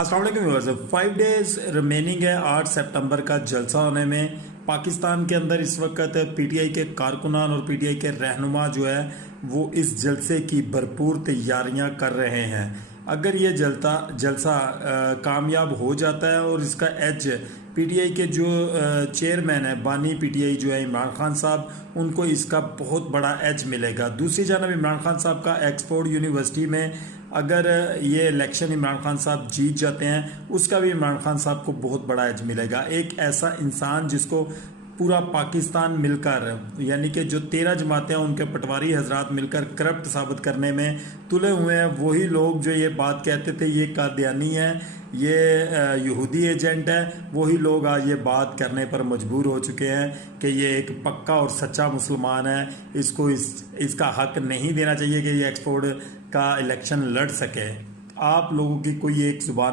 अस्सलाम वालेकुम viewers, 5 days remaining है 8 सितंबर का जलसा होने में। पाकिस्तान के अंदर इस वक्त पीटीआई के कारकुनान और पीटीआई के रहनुमा जो है वो इस जलसे की भरपूर तैयारियां कर रहे हैं। अगर ये जलसा कामयाब हो जाता है और इसका एज पीटीआई के जो चेयरमैन है बानी पीटीआई जो है इमरान खान साहब, उनको इसका बहुत बड़ा एज मिलेगा। दूसरी जानब इमरान खान साहब का ऑक्सफोर्ड यूनिवर्सिटी में अगर ये इलेक्शन इमरान खान साहब जीत जाते हैं, उसका भी इमरान खान साहब को बहुत बड़ा एज मिलेगा। एक ऐसा इंसान जिसको पूरा पाकिस्तान मिलकर, यानी कि जो 13 जमातें हैं उनके पटवारी हजरात मिलकर करप्ट साबित करने में तुले हुए हैं, वही लोग जो ये बात कहते थे ये कादियानी है, ये यहूदी एजेंट है, वही लोग आज ये बात करने पर मजबूर हो चुके हैं कि ये एक पक्का और सच्चा मुसलमान है, इसको इसका हक नहीं देना चाहिए कि ये ऑक्सफोर्ड का इलेक्शन लड़ सके। आप लोगों की कोई एक जुबान